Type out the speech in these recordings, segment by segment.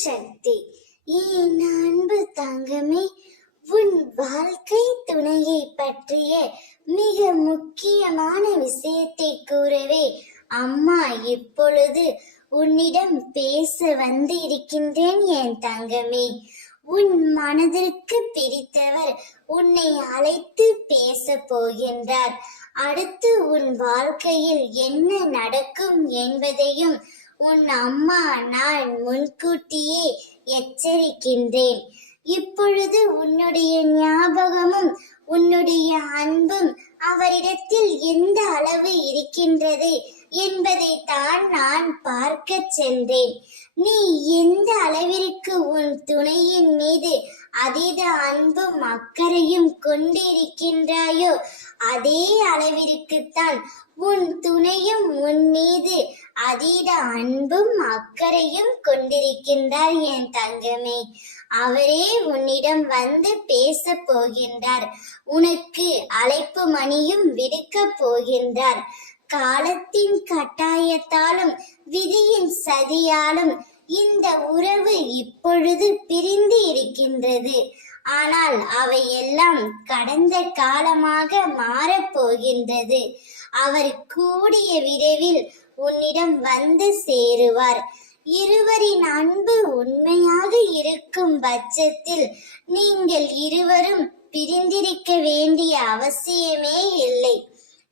சக்தி. என் அன்பு தங்கமே, உன் வாழ்க்கை துணையை பற்றிய மிக முக்கியமான விஷயத்தை கூறவே அம்மா இப்பொழுது உன்னிடம் பேச வந்து இருக்கின்றேன் என் தங்கமே. உன் மனதிற்கு பிடித்தவர் உன்னை அழைத்து பேச போகின்றார். அடுத்து உன் வாழ்க்கையில் என்ன நடக்கும் என்பதையும் உன் அம்மா நான் முன்கூட்டியே எச்சரிக்கின்றேன். இப்பொழுது உன்னுடைய ஞாபகமும் உன்னுடைய அன்பும் அவரிடத்தில் எந்த அளவு இருக்கின்றது என்பதை தான் நான் பார்க்க சென்றேன். நீ எந்த அளவிற்கு உன் துணையின் மீது அதீத அன்பும் அக்கறையும் கொண்டிருக்கின்றாயோ அதே அளவிற்குத்தான் உன் துணையும் உன் மீது அதீத அன்பும் அக்கறையும் கொண்டிருக்கின்றார் என் தங்கமே. அவரே உன்னிடம் வந்து பேச போகின்றார். உனக்கு அழைப்பு மணியும் விடுக்க போகின்றார். காலத்தின் கட்டாயத்தாலும் விதியின் சதியாலும் இந்த உறவு இப்பொழுது பிரிந்து இருக்கின்றது. ஆனால் அவையெல்லாம் கடந்த காலமாக மாறப்போகின்றது. அவர் கூடிய விரைவில் உன்னிடம் வந்து சேருவார். இருவரின் அன்பு உண்மையாக இருக்கும் பட்சத்தில் நீங்கள் இருவரும் பிரிந்திருக்க வேண்டிய அவசியமே இல்லை.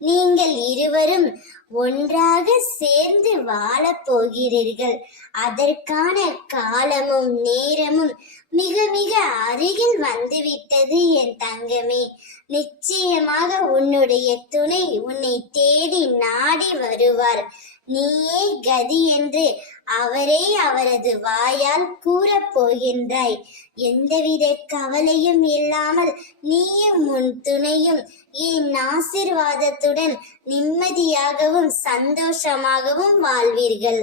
நீங்கள் இருவரும் ஒன்றாக சேர்ந்து வாழப் போகிறீர்கள். அதற்கான காலமும் நேரமும் மிக மிக அருகில் வந்துவிட்டது என் தங்கமே. நிச்சயமாக உன்னுடைய துணை உன்னை தேடி நாடி வருவார். நீயே கதி என்று அவரே அவரது வாயால் கூறப் போகின்றாய். எந்தவித கவலையும் இல்லாமல் நீயும் உன் துணையும் என் ஆசீர்வாதத்துடன் நிம்மதியாகவும் சந்தோஷமாகவும் வாழ்வீர்கள்.